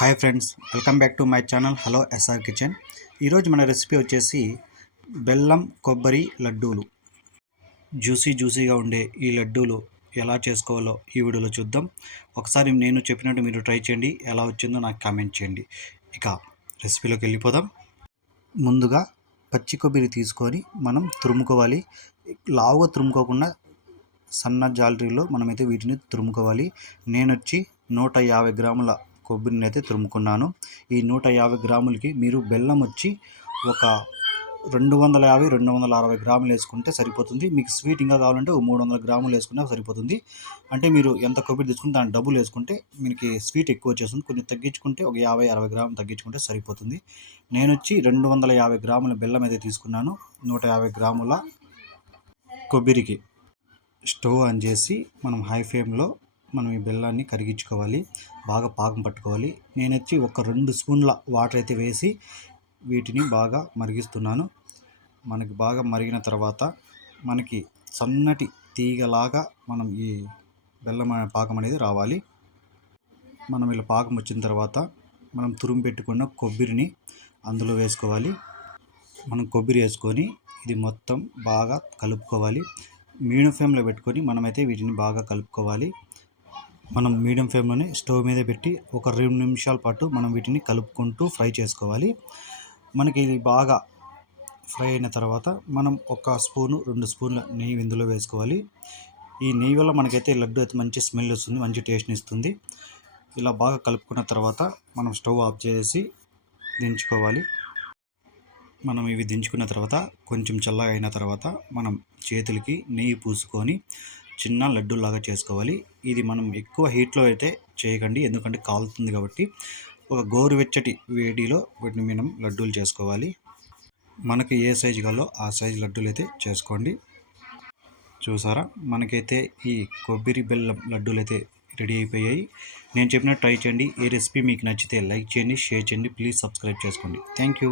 Hi friends welcome back to my channel hello SR kitchen. ఈరోజు మన recipe వచ్చేసి బెల్లం కొబ్బరి లడ్డూలు. జ్యూసీ జ్యూసీగా ఉండే ఈ లడ్డూలు ఎలా చేసుకోవాలో ఈ వీడియోలో చూద్దాం. ఒకసారి నేను చెప్పినట్టు మీరు ట్రై చేయండి ఎలా వచ్చిందో నాకు కామెంట్ చేయండి. ఇక రెసిపీలోకి వెళ్ళిపోదాం. ముందుగా పచ్చి కొబ్బరి తీసుకొని మనం తురుముకోవాలి. లావుగా తురుముకోకుండా సన్న జాలరీలో మనమైతే వీటిని తురుముకోవాలి. నేను వచ్చి నూట యాభై గ్రాముల కొబ్బరిని అయితే తురుముకున్నాను. ఈ నూట యాభై గ్రాములకి మీరు బెల్లం వచ్చి ఒక రెండు వందల యాభై రెండు వందల అరవై గ్రాములు వేసుకుంటే సరిపోతుంది. మీకు స్వీట్ ఇంకా కావాలంటే ఒక మూడు వందల గ్రాములు వేసుకుంటే సరిపోతుంది. అంటే మీరు ఎంత కొబ్బరి తీసుకుంటే దాని డబ్బులు వేసుకుంటే మీకు స్వీట్ ఎక్కువ వచ్చేస్తుంది. కొంచెం తగ్గించుకుంటే ఒక యాభై అరవై గ్రాములు తగ్గించుకుంటే సరిపోతుంది. నేను వచ్చి రెండు వందల యాభై గ్రాముల బెల్లం అయితే తీసుకున్నాను. నూట యాభై గ్రాముల కొబ్బరికి స్టవ్ ఆన్ చేసి మనం హై ఫ్లేమ్లో మనం ఈ బెల్లాన్ని కరిగించుకోవాలి. బాగా పాకం పట్టుకోవాలి. నేను వచ్చి ఒక రెండు స్పూన్ల వాటర్ అయితే వేసి వీటిని బాగా మరిగిస్తున్నాను. మనకి బాగా మరిగిన తర్వాత మనకి సన్నటి తీగలాగా మనం ఈ బెల్లం పాకం అనేది రావాలి. మనం ఇలా పాకం వచ్చిన తర్వాత మనం తురుము పెట్టుకున్న కొబ్బరిని అందులో వేసుకోవాలి. మనం కొబ్బరి వేసుకొని ఇది మొత్తం బాగా కలుపుకోవాలి. మీడియం ఫ్లేమ్లో పెట్టుకొని మనమైతే వీటిని బాగా కలుపుకోవాలి. మనం మీడియం ఫ్లేమ్లోనే స్టవ్ మీద పెట్టి ఒక రెండు నిమిషాల పాటు మనం వీటిని కలుపుకుంటూ ఫ్రై చేసుకోవాలి. మనకి ఇది బాగా ఫ్రై అయిన తర్వాత మనం ఒక స్పూను రెండు స్పూన్ల నెయ్యి ఇందులో వేసుకోవాలి. ఈ నెయ్యి వల్ల మనకైతే లడ్డు అయితే మంచి స్మెల్ వస్తుంది మంచి టేస్ట్ని ఇస్తుంది. ఇలా బాగా కలుపుకున్న తర్వాత మనం స్టవ్ ఆఫ్ చేసి దించుకోవాలి. మనం ఇవి దించుకున్న తర్వాత కొంచెం చల్లగా అయిన తర్వాత మనం చేతులకి నెయ్యి పూసుకొని చిన్న లడ్డూలాగా చేసుకోవాలి. ఇది మనం ఎక్కువ హీట్లో అయితే చేయకండి. ఎందుకంటే కాలుతుంది కాబట్టి. ఒక గోరువెచ్చటి వేడిలో వీటిని మనం లడ్డూలు చేసుకోవాలి. మనకి ఏ సైజు కావాలో ఆ సైజు లడ్డూలు అయితే చేసుకోండి. చూసారా? మనకైతే ఈ కొబ్బరి బెల్లం లడ్డూలు అయితే రెడీ అయిపోయాయి. నేను చెప్పిన ట్రై చేయండి. ఈ రెసిపీ మీకు నచ్చితే లైక్ చేయండి షేర్ చేయండి. ప్లీజ్ సబ్స్క్రైబ్ చేసుకోండి. Thank you.